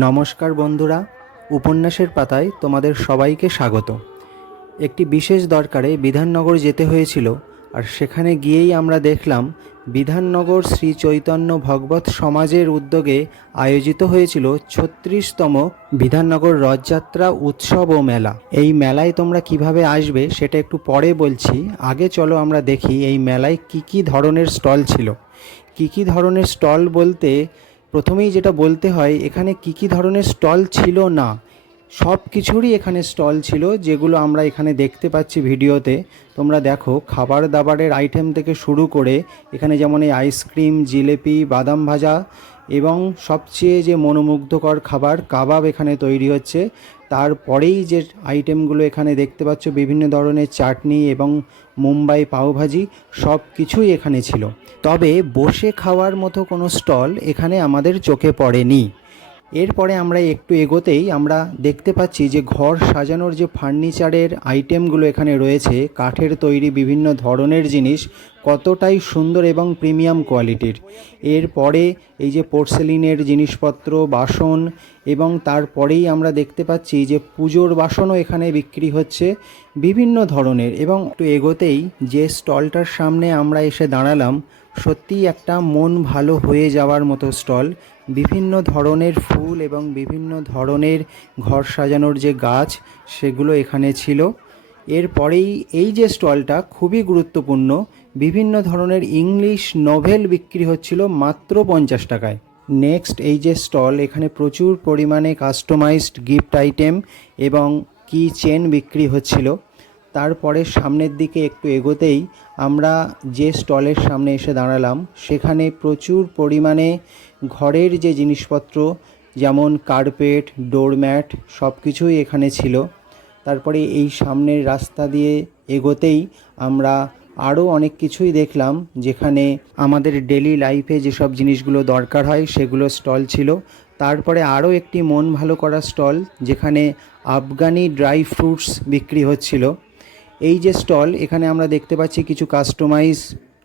নমস্কার বন্ধুরা, উপন্যাসের পাতায় তোমাদের সবাইকে স্বাগত। একটি বিশেষ দরকারে বিধাননগর যেতে হয়েছিল, আর সেখানে গিয়েই আমরা দেখলাম বিধাননগর শ্রী চৈতন্য ভগবত সমাজের উদ্যোগে আয়োজিত হয়েছিল ছত্রিশতম বিধাননগর রথযাত্রা উৎসব ও মেলা। এই মেলায় তোমরা কীভাবে আসবে সেটা একটু পরে বলছি। আগে চলো আমরা দেখি এই মেলায় কি কি ধরনের স্টল ছিল। কি কি ধরনের স্টল বলতে প্রথমেই যেটা বলতে হয়, এখানে কি কি ধরনের স্টল ছিল না, সব কিছুরই এখানে স্টল ছিল, যেগুলো আমরা এখানে দেখতে পাচ্ছি ভিডিওতে। তোমরা দেখো, খাবার দাবারের আইটেম থেকে শুরু করে, এখানে যেমন এই আইসক্রিম জিলেপি, বাদাম ভাজা এবং সবচেয়ে যে মনোমুগ্ধকর খাবার কাবাব এখানে তৈরি হচ্ছে তারপরেই যে আইটেমগুলো এখানে দেখতে পাচ্ছ, বিভিন্ন ধরনের চাটনি এবং মুম্বাই পাওভাজি সব কিছুই এখানে ছিল। তবে বসে খাওয়ার মতো কোনো স্টল এখানে আমাদের চোখে পড়েনি। এরপরে আমরা একটু এগোতেই আমরা দেখতে পাচ্ছি যে ঘর সাজানোর যে ফার্নিচারের আইটেমগুলো এখানে রয়েছে, কাঠের তৈরি বিভিন্ন ধরনের জিনিস, কতটাই সুন্দর এবং প্রিমিয়াম কোয়ালিটির। এরপরে এই যে পোর্সেলিনের জিনিসপত্র, বাসন এবং তারপরেই আমরা দেখতে পাচ্ছি যে পুজোর বাসনও এখানে বিক্রি হচ্ছে বিভিন্ন ধরনের এবং একটু এগোতেই যে স্টলটার সামনে আমরা এসে দাঁড়ালাম সত্যিই একটা মন ভালো হয়ে যাওয়ার মতো স্টল। বিভিন্ন ধরনের ফুল এবং বিভিন্ন ধরনের ঘর সাজানোর যে গাছ, সেগুলো এখানে ছিল। এরপরেই এই যে স্টলটা খুবই গুরুত্বপূর্ণ, বিভিন্ন ধরনের ইংলিশ নোভেল বিক্রি হচ্ছিল মাত্র পঞ্চাশ টাকায়। নেক্সট, এই যে স্টল, এখানে প্রচুর পরিমাণে কাস্টমাইজড গিফট আইটেম এবং কি চেন বিক্রি হচ্ছিল। তারপরে সামনের দিকে একটু এগোতেই আমরা যে স্টলের সামনে এসে দাঁড়ালাম, সেখানে প্রচুর পরিমাণে ঘরের যে জিনিসপত্র, যেমন কার্পেট, ডোরম্যাট সব কিছুই এখানে ছিল। তারপরে এই সামনের রাস্তা দিয়ে এগোতেই আমরা আরও অনেক কিছুই দেখলাম, যেখানে আমাদের ডেলি লাইফে যেসব জিনিসগুলো দরকার হয়, সেগুলো স্টল ছিল। তারপরে আরও একটি মন ভালো করা স্টল, যেখানে আফগানি ড্রাই ফ্রুটস বিক্রি হচ্ছিল। এই যে স্টল, এখানে আমরা দেখতে পাচ্ছি কিছু কাস্টমাইজ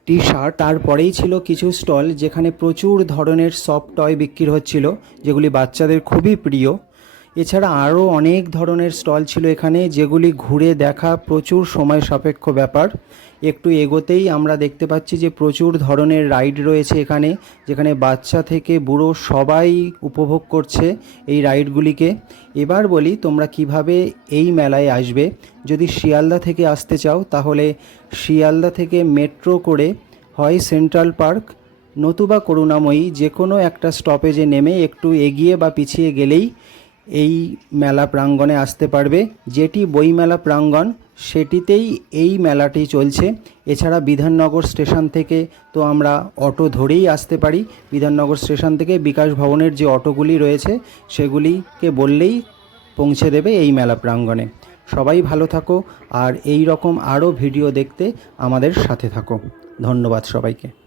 টি শার্ট তারপরেই ছিল কিছু স্টল যেখানে প্রচুর ধরনের সফট টয় বিক্রি হচ্ছিল, যেগুলি বাচ্চাদের খুবই প্রিয়। এছাড়া আরও অনেক ধরনের স্টল ছিল এখানে, যেগুলি ঘুরে দেখা প্রচুর সময় সাপেক্ষ ব্যাপার। একটু এগোতেই আমরা দেখতে পাচ্ছি যে প্রচুর ধরনের রাইড রয়েছে এখানে, যেখানে বাচ্চা থেকে বুড়ো সবাই উপভোগ করছে এই রাইডগুলিকে। এবার বলি তোমরা কীভাবে এই মেলায় আসবে। যদি শিয়ালদা থেকে আসতে চাও, তাহলে শিয়ালদা থেকে মেট্রো করে হয় সেন্ট্রাল পার্ক, নতুবা করুণাময়ী যে কোনো একটা স্টপেজে নেমে একটু এগিয়ে বা পিছিয়ে গেলেই এই মেলা প্রাঙ্গণে আসতে পারবে। যেটি বইমেলা প্রাঙ্গণ, সেটিতেই এই মেলাটি চলছে। এছাড়া বিধাননগর স্টেশন থেকে তো আমরা অটো ধরেই আসতে পারি। বিধাননগর স্টেশন থেকে বিকাশ ভবনের যে অটোগুলি রয়েছে, সেগুলিকে বললেই পৌঁছে দেবে এই মেলা প্রাঙ্গণে। সবাই ভালো থাকো, আর এই রকম আরও ভিডিও দেখতে আমাদের সাথে থাকো। ধন্যবাদ সবাইকে।